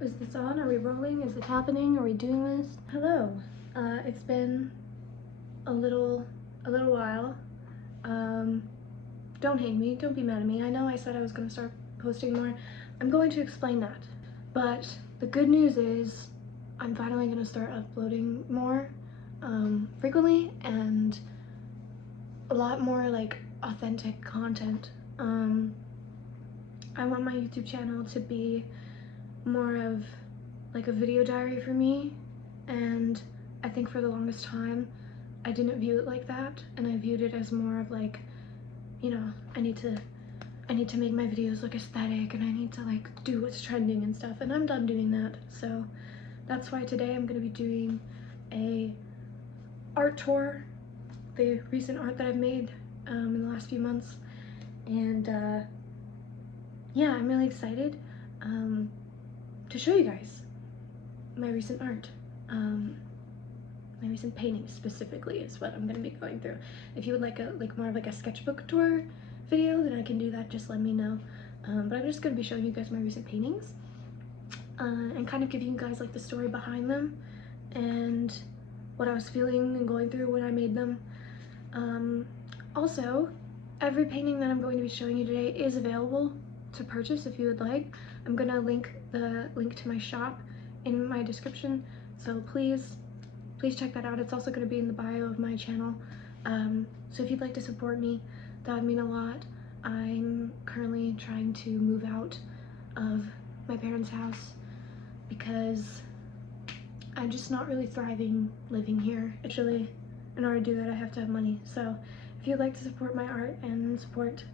Is this on? Are we rolling? Is it happening? Are we doing this? Hello. It's been a little while. Don't hate me. Don't be mad at me. I know I said I was gonna start posting more. I'm going to explain that. But the good news is I'm finally gonna start uploading more frequently and a lot more like authentic content. I want my YouTube channel to be more of like a video diary for me, and I think for the longest time I didn't view it like that, and I viewed it as more of like, you know, I need to make my videos look aesthetic and I need to like do what's trending and stuff, and I'm done doing that. So that's why today I'm gonna be doing a art tour, the recent art that I've made in the last few months, and yeah, I'm really excited to show you guys my recent art. My recent paintings specifically is what I'm going to be going through. If you would like more of like a sketchbook tour video, then I can do that. Just let me know. But I'm just going to be showing you guys my recent paintings and kind of giving you guys like the story behind them and what I was feeling and going through when I made them. Also, every painting that I'm going to be showing you today is available to purchase if you would like. I'm going to link the link to my shop in my description, so please check that out. It's also going to be in the bio of my channel. So if you'd like to support me, that would mean a lot. I'm currently trying to move out of my parents' house because I'm just not really thriving living here. Actually, in order to do that, I have to have money. So if you'd like to support my art and support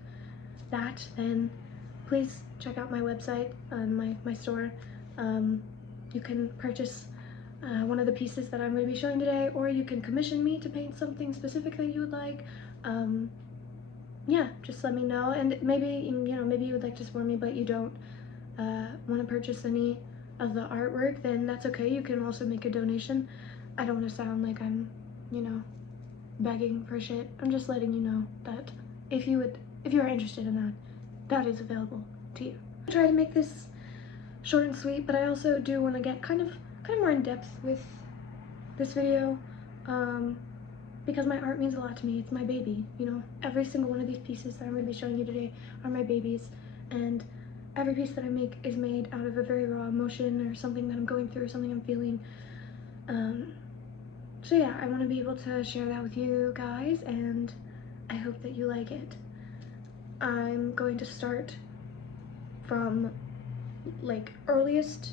that, then please check out my website, my store. You can purchase one of the pieces that I'm going to be showing today, or you can commission me to paint something specific that you would like. Yeah, just let me know, and maybe, you know, maybe you would like to support me but you don't want to purchase any of the artwork, then that's okay. You can also make a donation. I don't want to sound like I'm, you know, begging for shit. I'm just letting you know that if you're interested in that, that is available to you. I try to make this short and sweet, but I also do want to get kind of more in depth with this video, because my art means a lot to me. It's my baby, you know. Every single one of these pieces that I'm going to be showing you today are my babies, and every piece that I make is made out of a very raw emotion or something that I'm going through, something I'm feeling. So yeah, I want to be able to share that with you guys, and I hope that you like it. I'm going to start from like earliest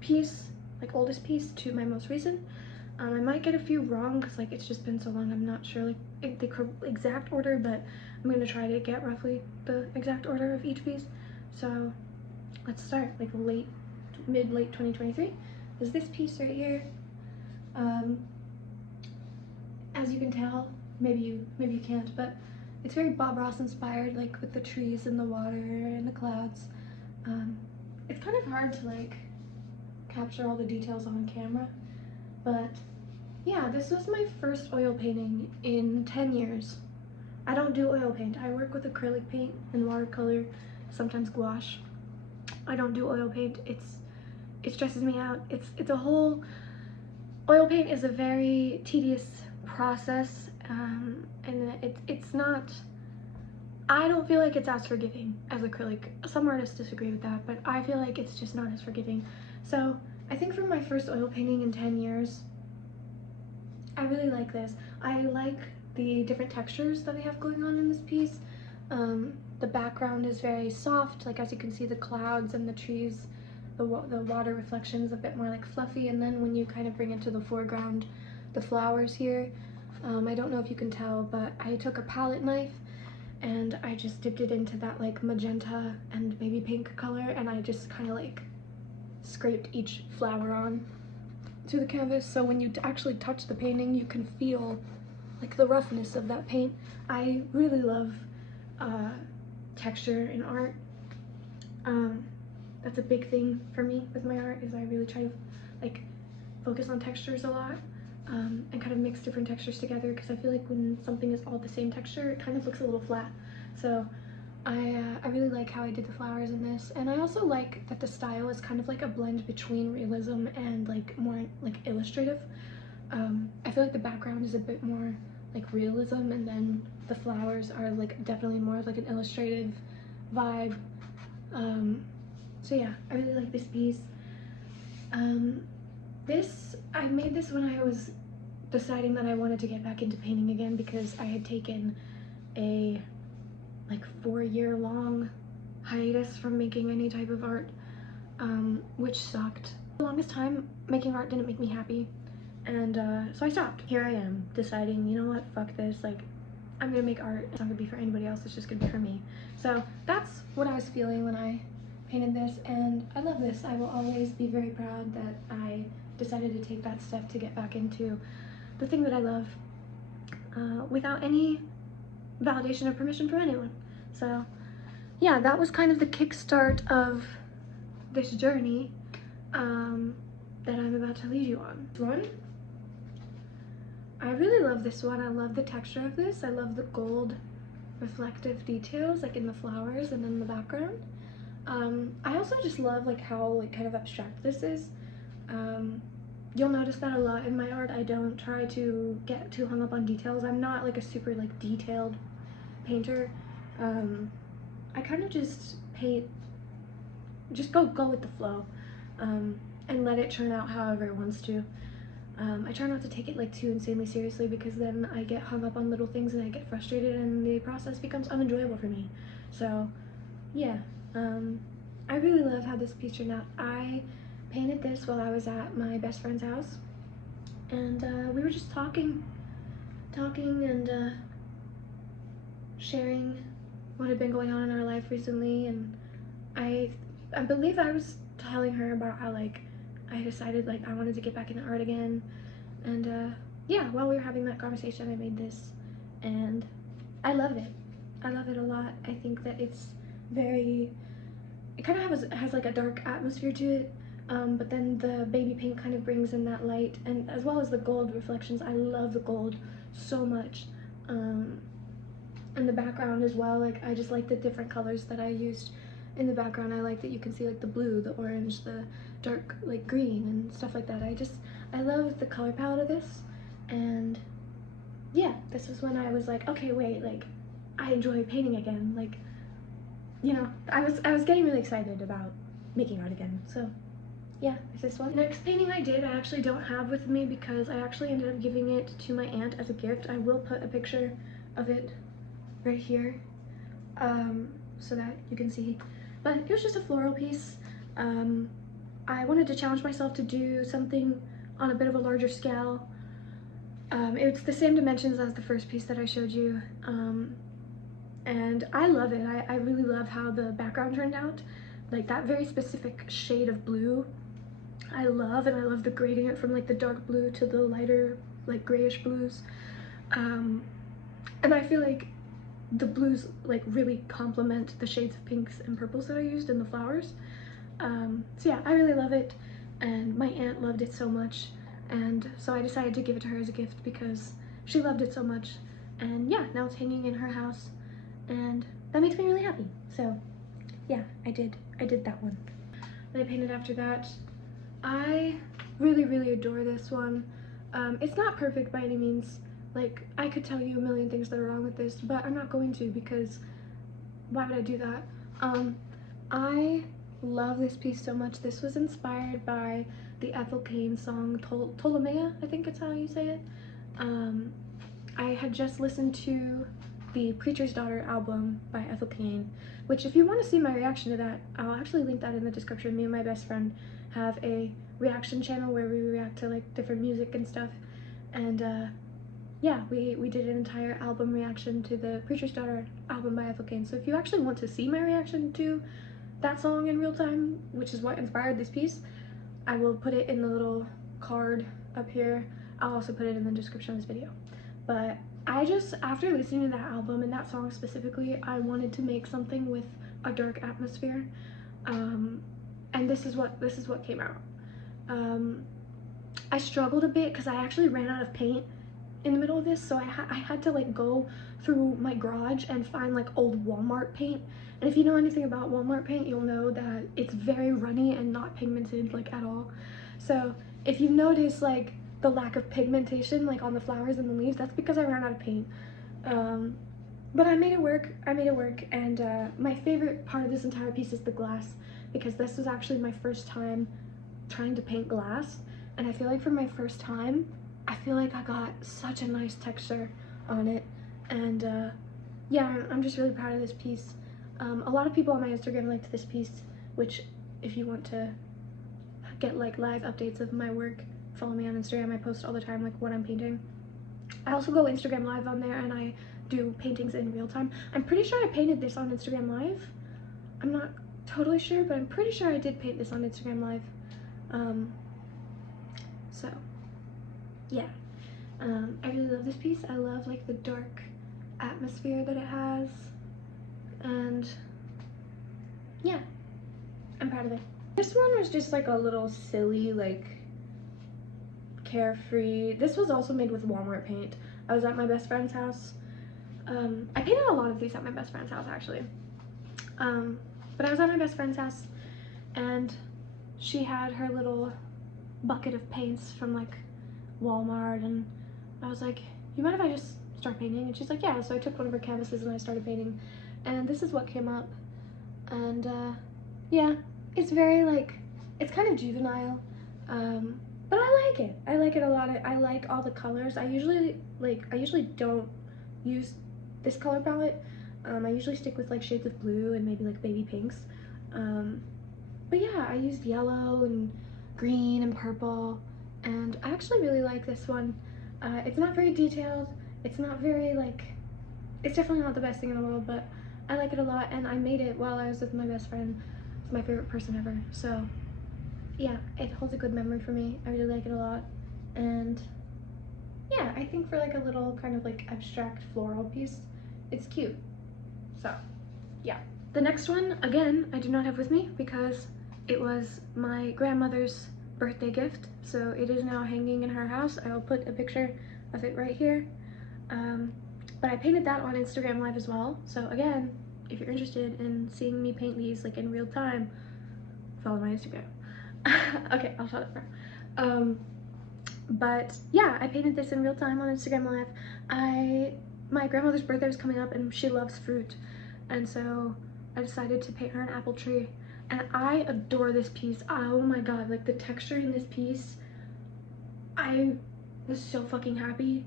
piece, like oldest piece, to my most recent. I might get a few wrong because like it's just been so long. I'm not sure like the exact order, but I'm gonna try to get roughly the exact order of each piece. So let's start. Like late 2023 is this piece right here. As you can tell, maybe you can't, but it's very Bob Ross inspired, like with the trees and the water and the clouds. It's kind of hard to like capture all the details on camera, but yeah, this was my first oil painting in 10 years. I don't do oil paint. I work with acrylic paint and watercolor, sometimes gouache. I don't do oil paint. It stresses me out. It's a whole, oil paint is a very tedious process, and it's not, I don't feel like it's as forgiving as acrylic. Some artists disagree with that, but I feel like it's just not as forgiving. So I think for my first oil painting in 10 years, I really like this. I like the different textures that we have going on in this piece. The background is very soft, like as you can see the clouds and the trees, the water reflection is a bit more like fluffy, and then when you kind of bring it to the foreground, the flowers here, I don't know if you can tell, but I took a palette knife and I just dipped it into that like magenta and maybe pink color, and I just kind of like scraped each flower on to the canvas, so when you actually touch the painting you can feel like the roughness of that paint. I really love texture in art. That's a big thing for me with my art, is I really try to like focus on textures a lot, and kind of mix different textures together, because I feel like when something is all the same texture, it kind of looks a little flat. So I really like how I did the flowers in this, and I also like that the style is kind of like a blend between realism and like more like illustrative. I feel like the background is a bit more like realism, and then the flowers are like definitely more of like an illustrative vibe. So yeah, I really like this piece. I made this when I was deciding that I wanted to get back into painting again, because I had taken a like 4-year-long hiatus from making any type of art, which sucked. The longest time making art didn't make me happy, and so I stopped. Here I am deciding, you know what, fuck this, like I'm gonna make art. It's not gonna be for anybody else, it's just gonna be for me. So that's what I was feeling when I painted this, and I love this. I will always be very proud that I decided to take that step to get back into the thing that I love, without any validation or permission from anyone. So yeah, that was kind of the kickstart of this journey that I'm about to lead you on. This one, I really love this one. I love the texture of this. I love the gold reflective details like in the flowers and in the background. I also just love like how like kind of abstract this is. You'll notice that a lot in my art. I don't try to get too hung up on details. I'm not like a super like detailed painter. I kind of just paint, just go with the flow, and let it turn out however it wants to. I try not to take it like too insanely seriously, because then I get hung up on little things and I get frustrated and the process becomes unenjoyable for me. So yeah, I really love how this piece turned out. I painted this while I was at my best friend's house, and we were just talking and sharing what had been going on in our life recently, and I believe I was telling her about how like I decided like I wanted to get back into art again, and yeah, while we were having that conversation I made this, and I love it. I love it a lot. I think that it's very, it kind of has like a dark atmosphere to it, but then the baby pink kind of brings in that light, and as well as the gold reflections. I love the gold so much, and the background as well. Like I just like the different colors that I used in the background. I like that you can see like the blue, the orange, the dark like green and stuff like that. I love the color palette of this, and yeah, this was when I was like, okay, wait, like I enjoy painting again. Like, you know, I was getting really excited about making art again. So yeah, there's this one. Next painting I did, I actually don't have with me because I actually ended up giving it to my aunt as a gift. I will put a picture of it right here, so that you can see. But it was just a floral piece. I wanted to challenge myself to do something on a bit of a larger scale. It's the same dimensions as the first piece that I showed you, and I love it. I really love how the background turned out, like that very specific shade of blue. I love, and I love the gradient from like the dark blue to the lighter like grayish blues, and I feel like the blues like really complement the shades of pinks and purples that I used in the flowers. So yeah, I really love it, and my aunt loved it so much, and so I decided to give it to her as a gift because she loved it so much. And yeah, now it's hanging in her house, and that makes me really happy. So yeah, I did that one. Then I painted after that. I really adore this one. It's not perfect by any means. Like, I could tell you a million things that are wrong with this, but I'm not going to, because why would I do that? I love this piece so much. This was inspired by the Ethel Kane song Ptolemaea, I think it's how you say it. I had just listened to the Preacher's Daughter album by Ethel Kane, which if you want to see my reaction to that, I'll actually link that in the description. Me and my best friend have a reaction channel where we react to like different music and stuff, and yeah, we did an entire album reaction to the Preacher's Daughter album by Ethel Kane. So if you actually want to see my reaction to that song in real time, which is what inspired this piece, I will put it in the little card up here. I'll also put it in the description of this video. But I just, after listening to that album and that song specifically, I wanted to make something with a dark atmosphere, and this is what came out. I struggled a bit because I actually ran out of paint in the middle of this, so I had to like go through my garage and find like old Walmart paint. And if you know anything about Walmart paint, you'll know that it's very runny and not pigmented like at all. So if you notice like the lack of pigmentation like on the flowers and the leaves, that's because I ran out of paint. But I made it work. And my favorite part of this entire piece is the glass, because this was actually my first time trying to paint glass, and I feel like for my first time, I feel like I got such a nice texture on it. And yeah, I'm just really proud of this piece. A lot of people on my Instagram liked this piece, which if you want to get like live updates of my work, follow me on Instagram. I post all the time like what I'm painting. I also go Instagram live on there, and I do paintings in real time. I'm pretty sure I painted this on Instagram live. I'm not totally sure, but I'm pretty sure I did paint this on Instagram live. So yeah, I really love this piece. I love like the dark atmosphere that it has, and yeah, I'm proud of it. This one was just like a little silly, like Carefree. This was also made with Walmart paint. I was at my best friend's house. I painted a lot of these at my best friend's house actually. But I was at my best friend's house, and she had her little bucket of paints from like Walmart, and I was like, you mind if I just start painting? And she's like, yeah. So I took one of her canvases and I started painting, and this is what came up. And yeah, it's very like, it's kind of juvenile, but I like it. I like it a lot. I like all the colors. I usually don't use this color palette. I usually stick with like shades of blue and maybe like baby pinks. But yeah, I used yellow and green and purple, and I actually really like this one. It's not very detailed. It's not very like, it's definitely not the best thing in the world, but I like it a lot, and I made it while I was with my best friend. It's my favorite person ever. So yeah, it holds a good memory for me. I really like it a lot. And yeah, I think for like a little kind of like abstract floral piece, it's cute. So yeah. The next one, again, I do not have with me because it was my grandmother's birthday gift. So it is now hanging in her house. I will put a picture of it right here. But I painted that on Instagram Live as well. So again, if you're interested in seeing me paint these like in real time, follow my Instagram. Okay, I'll shut up now. But yeah, I painted this in real time on Instagram Live. My grandmother's birthday was coming up, and she loves fruit, and so I decided to paint her an apple tree, and I adore this piece. Oh my god, like the texture in this piece, I was so fucking happy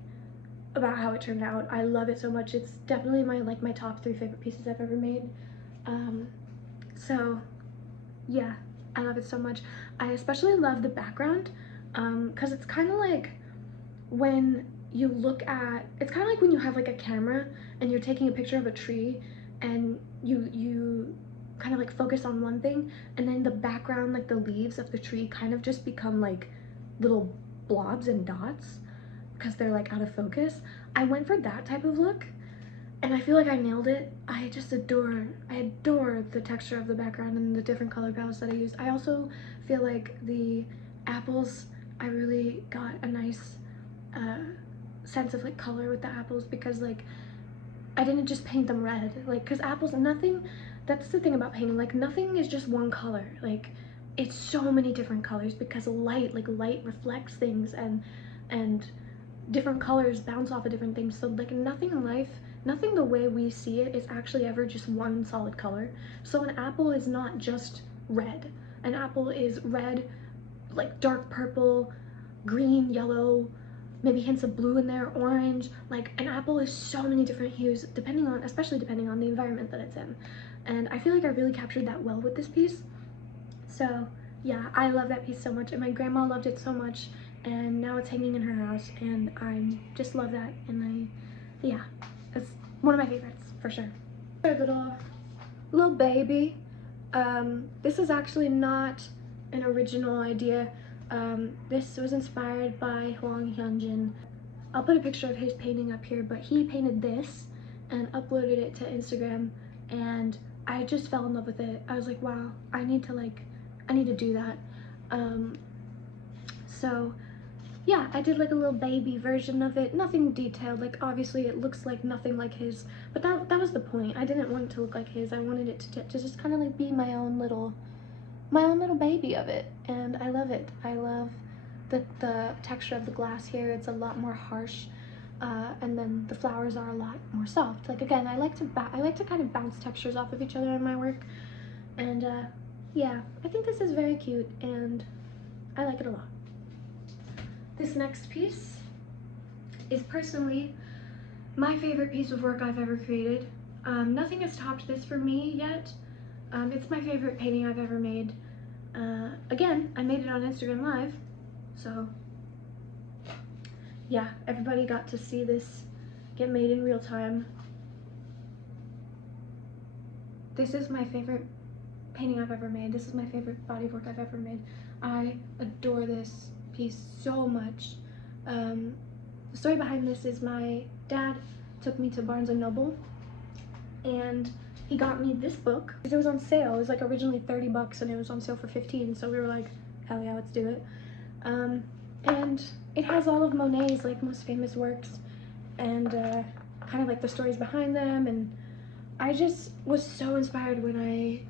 about how it turned out. I love it so much. It's definitely my top 3 favorite pieces I've ever made. So yeah, I love it so much. I especially love the background, because it's kind of like when you look at, it's kind of like when you have like a camera and you're taking a picture of a tree, and you kind of like focus on one thing, and then the background, like the leaves of the tree, kind of just become like little blobs and dots because they're like out of focus. I went for that type of look, and I feel like I nailed it. I adore the texture of the background and the different color palettes that I used. I also feel like the apples, I really got a nice sense of like color with the apples, because like I didn't just paint them red, like, because apples, nothing, that's the thing about painting, like nothing is just one color. Like it's so many different colors, because light reflects things, and different colors bounce off of different things. So like nothing in life, nothing the way we see it is actually ever just one solid color. So an apple is not just red. An apple is red, like dark purple, green, yellow, maybe hints of blue in there, orange. Like an apple is so many different hues, especially depending on the environment that it's in. And I feel like I really captured that well with this piece. So yeah, I love that piece so much, and my grandma loved it so much, and now it's hanging in her house, and I just love that. And yeah, it's one of my favorites for sure. Little baby. This is actually not an original idea. This was inspired by Hwang Hyunjin. I'll put a picture of his painting up here, but he painted this and uploaded it to Instagram, and I just fell in love with it. I was like, wow, I need to do that. So yeah, I did like a little baby version of it. Nothing detailed. Like obviously it looks like nothing like his, but that was the point. I didn't want it to look like his. I wanted it to just kind of like be my own little baby of it, and I love it. I love the texture of the glass here. It's a lot more harsh, and then the flowers are a lot more soft. Like again, I like to kind of bounce textures off of each other in my work, and yeah, I think this is very cute, and I like it a lot. This next piece is personally my favorite piece of work I've ever created. Nothing has topped this for me yet. It's my favorite painting I've ever made. Again, I made it on Instagram Live, so yeah, everybody got to see this get made in real time. This is my favorite painting I've ever made. This is my favorite body of work I've ever made. I adore this piece so much. The story behind this is my dad took me to Barnes & Noble, and he got me this book because it was on sale. It was like originally 30 bucks and it was on sale for 15, so we were like, hell yeah, let's do it. And it has all of Monet's like most famous works and kind of like the stories behind them, and I just was so inspired when I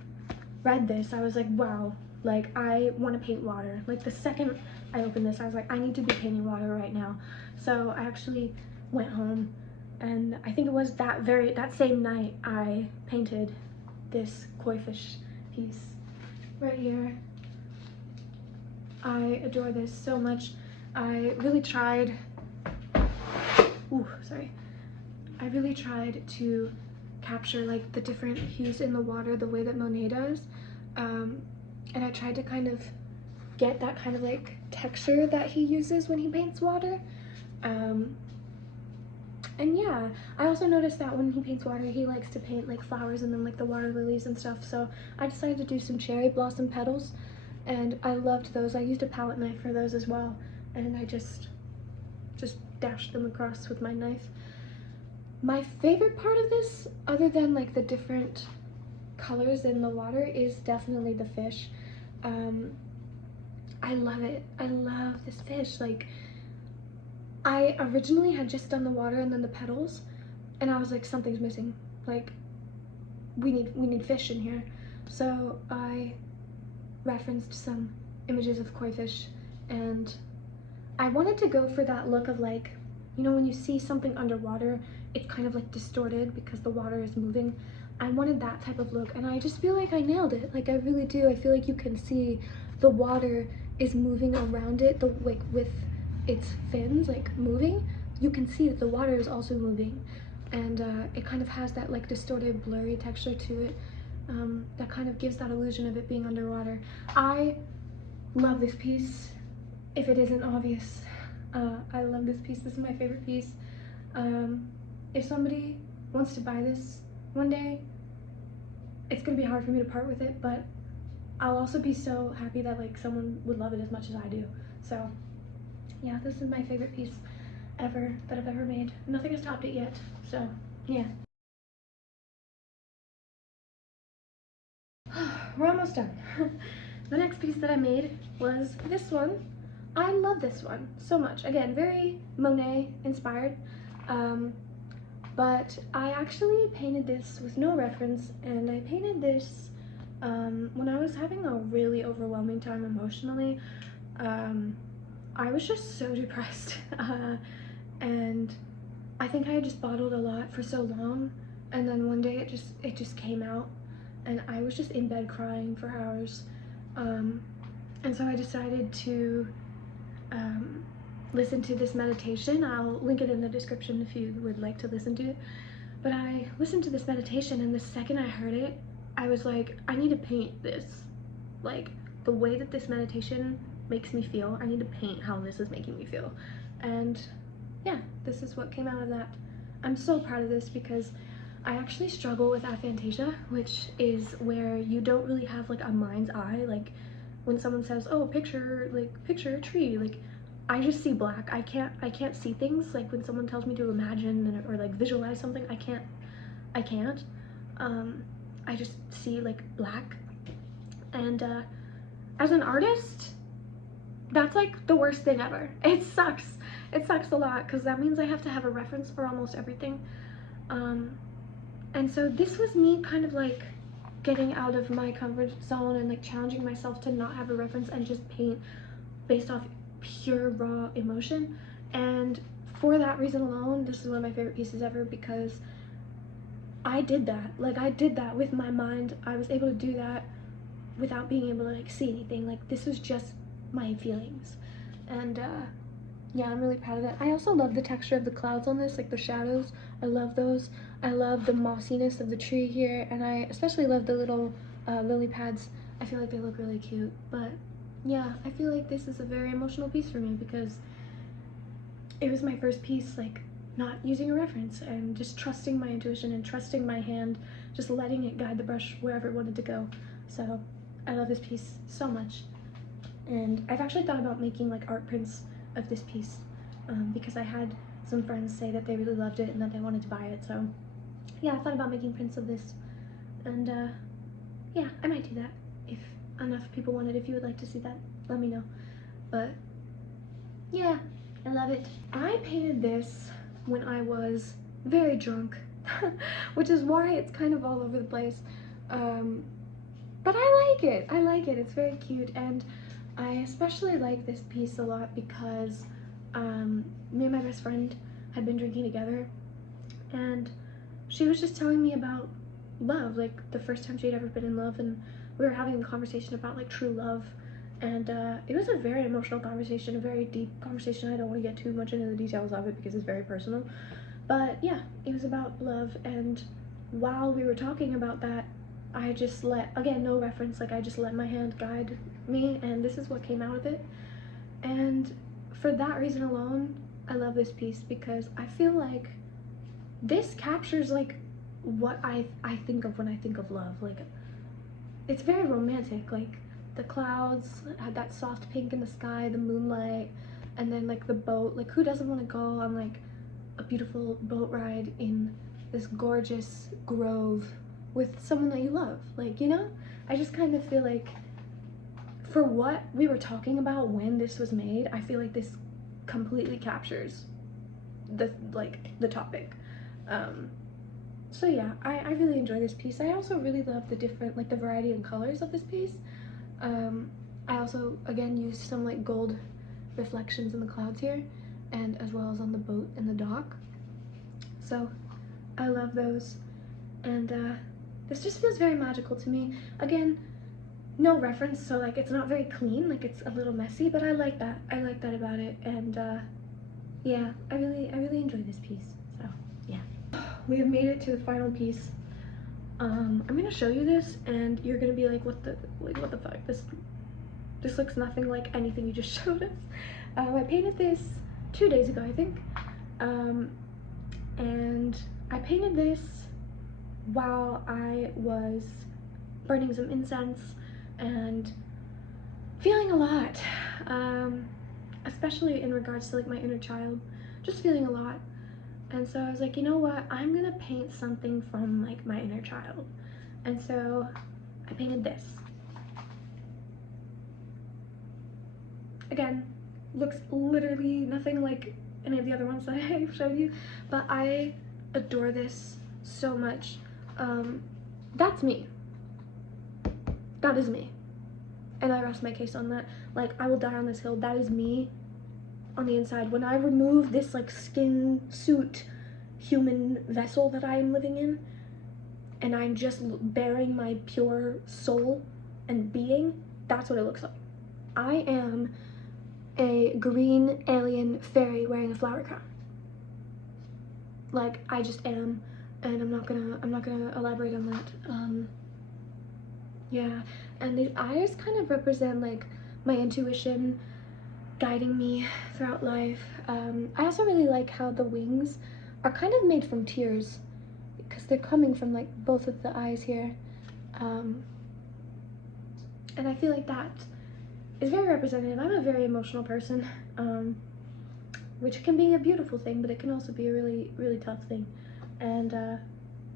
read this. I was like, wow, like I want to paint water. Like the second I opened this, I was like, I need to be painting water right now. So I actually went home, and I think it was that same night I painted this koi fish piece right here. I adore this so much. I really tried, I really tried to capture like the different hues in the water the way that Monet does. And I tried to kind of get that kind of like texture that he uses when he paints water. And yeah, I also noticed that when he paints water, he likes to paint like flowers and then like the water lilies and stuff. So I decided to do some cherry blossom petals, and I loved those. I used a palette knife for those as well, and I just dashed them across with my knife. My favorite part of this, other than like the different colors in the water, is definitely the fish. I love it. I love this fish. Like, I originally had just done the water and then the petals, and I was like, something's missing. Like, we need fish in here. So I referenced some images of koi fish, and I wanted to go for that look of like, you know, when you see something underwater, it's kind of like distorted because the water is moving. I wanted that type of look, and I just feel like I nailed it. Like, I really do. I feel like you can see the water is moving around it, like with its fins like moving. You can see that the water is also moving, and it kind of has that like distorted, blurry texture to it that kind of gives that illusion of it being underwater. I love this piece, if it isn't obvious. I love this piece. This is my favorite piece. If somebody wants to buy this one day, it's gonna be hard for me to part with it, but I'll also be so happy that like someone would love it as much as I do. So yeah, this is my favorite piece ever that I've ever made. Nothing has topped it yet, so yeah. We're almost done. The next piece that I made was this one. I love this one so much. Again, very Monet-inspired, but I actually painted this with no reference, and I painted this when I was having a really overwhelming time emotionally. I was just so depressed, and I think I had just bottled a lot for so long, and then one day it just came out, and I was just in bed crying for hours, and so I decided to listen to this meditation. I'll link it in the description if you would like to listen to it. But I listened to this meditation, and the second I heard it, I was like, I need to paint this. Like, the way that this meditation makes me feel, I need to paint how this is making me feel. And yeah, this is what came out of that. I'm so proud of this because I actually struggle with aphantasia, which is where you don't really have like a mind's eye. Like when someone says, oh, picture a tree, like I just see black. I can't see things. Like when someone tells me to imagine or like visualize something, I can't. I just see like black. And as an artist, that's like the worst thing ever. It sucks. It sucks a lot because that means I have to have a reference for almost everything. And so this was me kind of like getting out of my comfort zone and like challenging myself to not have a reference and just paint based off pure raw emotion. And for that reason alone, this is one of my favorite pieces ever, because I did that. Like, I did that with my mind. I was able to do that without being able to like see anything. Like, this was just my feelings. And yeah, I'm really proud of it. I also love the texture of the clouds on this, like the shadows. I love those. I love the mossiness of the tree here, and I especially love the little lily pads. I feel like they look really cute. But yeah, I feel like this is a very emotional piece for me because it was my first piece, like, not using a reference and just trusting my intuition and trusting my hand, just letting it guide the brush wherever it wanted to go. So I love this piece so much. And I've actually thought about making like art prints of this piece because I had some friends say that they really loved it and that they wanted to buy it. So yeah, I thought about making prints of this, and yeah, I might do that if enough people want it. If you would like to see that, let me know. But yeah, I love it. I painted this when I was very drunk, which is why it's kind of all over the place. But I like it. I like it. It's very cute, and I especially like this piece a lot because me and my best friend had been drinking together, and she was just telling me about love, like the first time she'd ever been in love, and we were having a conversation about like true love, and it was a very emotional conversation, a very deep conversation. I don't want to get too much into the details of it because it's very personal, but yeah, it was about love. And while we were talking about that, I just let, again, no reference, like I just let my hand guide me, and this is what came out of it. And for that reason alone, I love this piece because I feel like this captures like what I think of when I think of love. Like, it's very romantic, like the clouds had that soft pink in the sky, the moonlight, and then like the boat. Like, who doesn't want to go on like a beautiful boat ride in this gorgeous grove with someone that you love? Like, you know, I just kind of feel like for what we were talking about when this was made, I feel like this completely captures the topic. So yeah, I really enjoy this piece. I also really love the different, like the variety in colors of this piece. I also, again, used some like gold reflections in the clouds here, and as well as on the boat and the dock. So I love those, and this just feels very magical to me. Again, no reference, so like it's not very clean, like it's a little messy, but I like that. I like that about it, and yeah, I really enjoy this piece. So yeah, we have made it to the final piece. I'm gonna show you this, and you're gonna be like, what the fuck? This looks nothing like anything you just showed us. I painted this 2 days ago, I think, and I painted this while I was burning some incense and feeling a lot, especially in regards to like my inner child, just feeling a lot. And so I was like, you know what, I'm gonna paint something from like my inner child. And so I painted this. Again, looks literally nothing like any of the other ones that I've showed you, but I adore this so much. That's me. That is me. And I rest my case on that. Like, I will die on this hill. That is me on the inside. When I remove this like skin suit human vessel that I am living in, and I'm just bearing my pure soul and being, that's what it looks like. I am a green alien fairy wearing a flower crown. Like, I just am, and I'm not gonna elaborate on that. Yeah, and these eyes kind of represent like my intuition guiding me throughout life. I also really like how the wings are kind of made from tears because they're coming from like both of the eyes here. And I feel like that is very representative. I'm a very emotional person, which can be a beautiful thing, but it can also be a really tough thing. And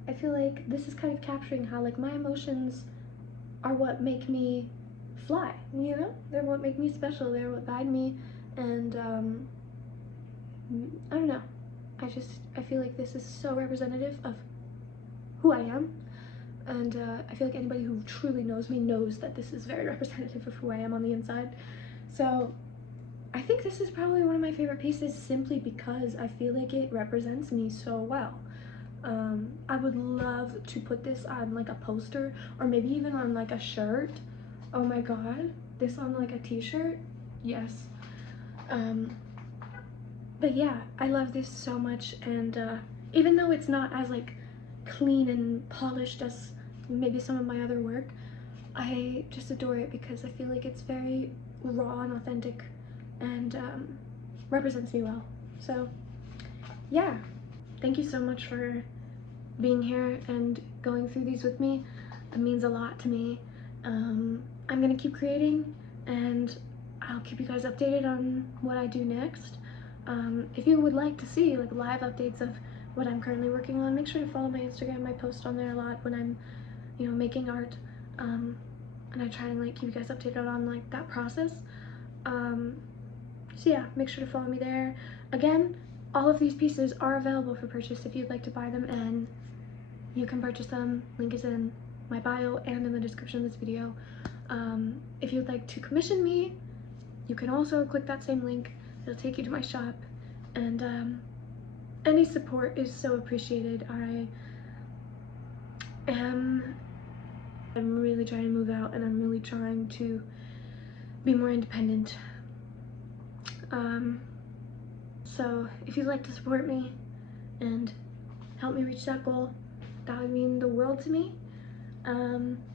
I feel like this is kind of capturing how like my emotions are what make me fly, you know? They're what make me special, they're what guide me, and I don't know. I feel like this is so representative of who I am, and I feel like anybody who truly knows me knows that this is very representative of who I am on the inside. So I think this is probably one of my favorite pieces simply because I feel like it represents me so well. I would love to put this on like a poster or maybe even on like a shirt. Oh my god, this on like a t-shirt? Yes. But yeah, I love this so much, and even though it's not as like clean and polished as maybe some of my other work, I just adore it because I feel like it's very raw and authentic and represents me well. So yeah, thank you so much for being here and going through these with me. It means a lot to me. I'm gonna keep creating, and I'll keep you guys updated on what I do next. If you would like to see like live updates of what I'm currently working on, make sure to follow my Instagram. I post on there a lot when I'm, you know, making art, and I try and like keep you guys updated on like that process. So yeah, make sure to follow me there. Again, all of these pieces are available for purchase if you'd like to buy them, and you can purchase them. Link is in my bio and in the description of this video. If you'd like to commission me, you can also click that same link. It'll take you to my shop, and any support is so appreciated. I'm really trying to move out, and I'm really trying to be more independent. So if you'd like to support me and help me reach that goal, that would mean the world to me.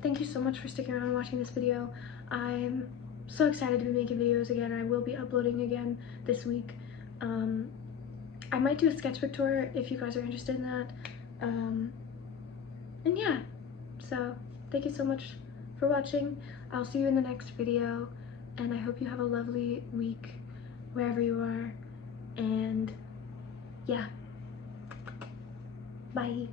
Thank you so much for sticking around and watching this video. I'm so excited to be making videos again. I will be uploading again this week. I might do a sketchbook tour if you guys are interested in that. And yeah, so thank you so much for watching. I'll see you in the next video, and I hope you have a lovely week wherever you are, and yeah, bye.